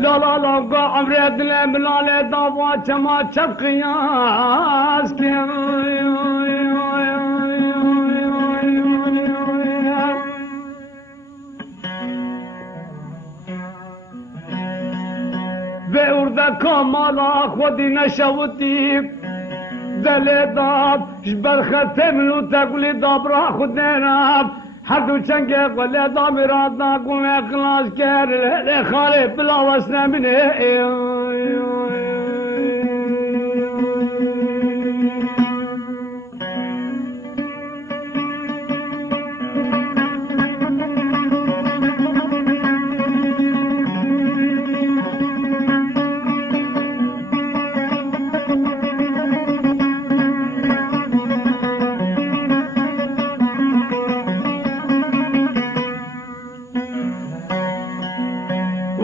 لا لا لا قا عمري دلي بلالي ضافات ما تبقياس بأردك مالا خودي نشوتي دلي ضاب جبل ختم لو تقولي ضاب راح خدنا حدو چنگه قلی دامیرات ناکن اخلاص کرد خالی بلا وسنه منه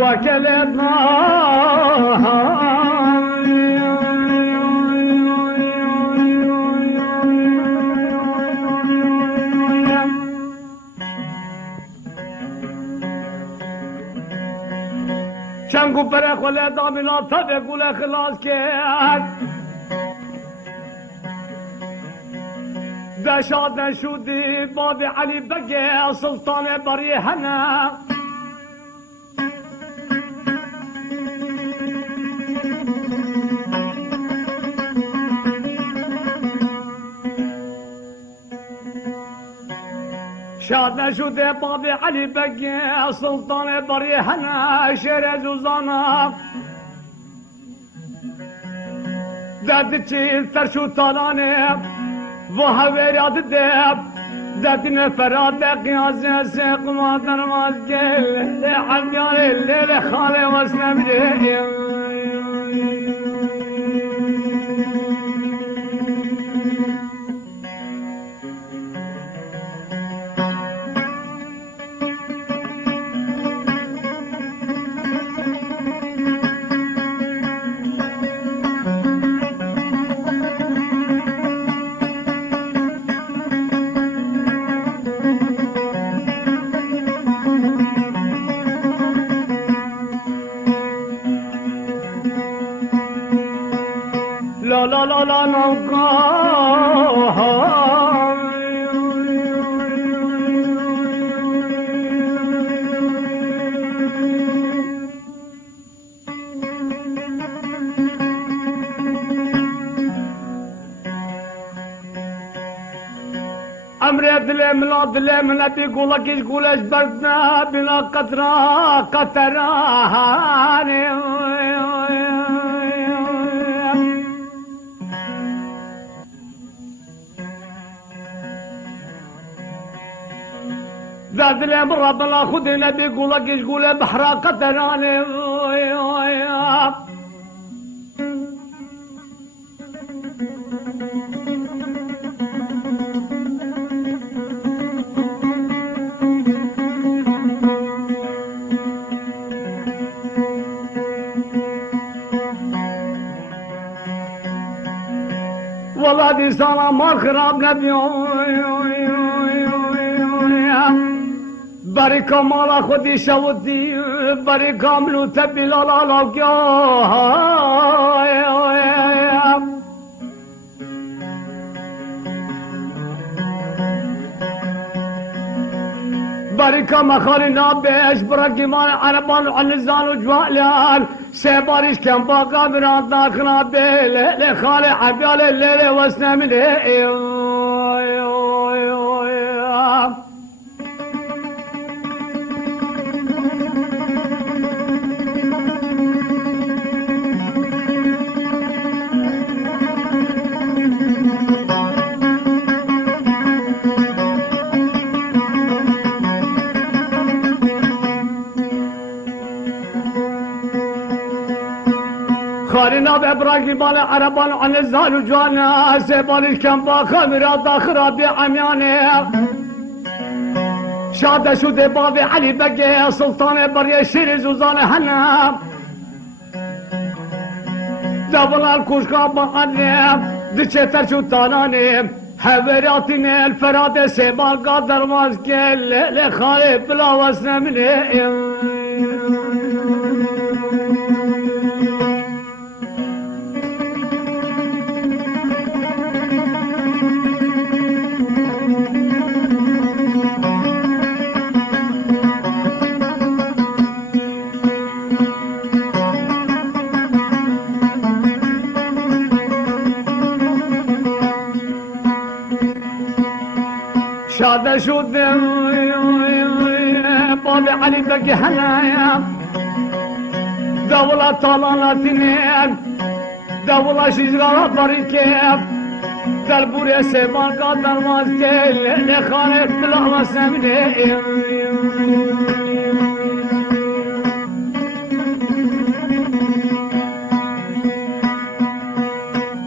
وكلتنا چنگو پر خله دامنا تبه گوله خلاص کرد دشاد نشودی باب علی بگه سلطان بری هنه شاد نشده باب علی بگی سلطان بری هنه شیر زوزانا داد چیز ترشو تالانه و هویرات دب داد نفرات قیازه سیق ما درماز گل عمیان لیل خاله واسنبیه لا لا لا لا نوقا امر دل ملا دل من ابي قولك ايش قولش بردنا بلا قطره قطران ذات اليوم ربنا خذ النبي يقولك ايش قوله بحرا قتلاني والله دي صار ما خراب نبي بركة مالا خودي شودي بركة ملو تبي لا لا لا بركة مخالنا بيش بركة ما عربان عن الزان وجوالان سيباريش كم باقا براد داخنا بيل لخالي عبيال الليل وسنا من خارنا بإبراهيم مال عربان عن الزال وجوانا سيبان الكم باخا مراد داخرا بعميانه شاد شود بابي علي بقي سلطان بري شير زوزان هنا دبل الكوشكا بقني دشتر شو تاناني حبراتني الفراد سيبان قادر ماسكي لخالي بلا وسن مني شود بابي علي بقي حنايا دولة طالانة تنين دولة شجرة بريكيب دلبوري سيبان قادر ماسكي لخانك طلع مسامني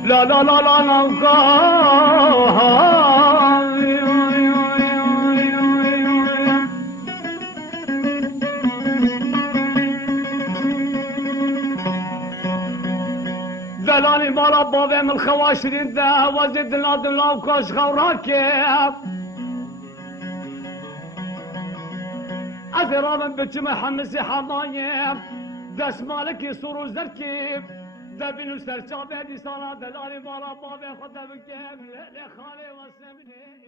لا لا لا لا لا دلاني مالا بابي من الخواشرين دا وزيد نادن لاو كاش خوراكي أذرابن بجمع حمسي حمايم داس مالك يصورو زركي دبينو سرچابي دي سانا دلاني مالا بابي خدا بكيم لخالي وسمني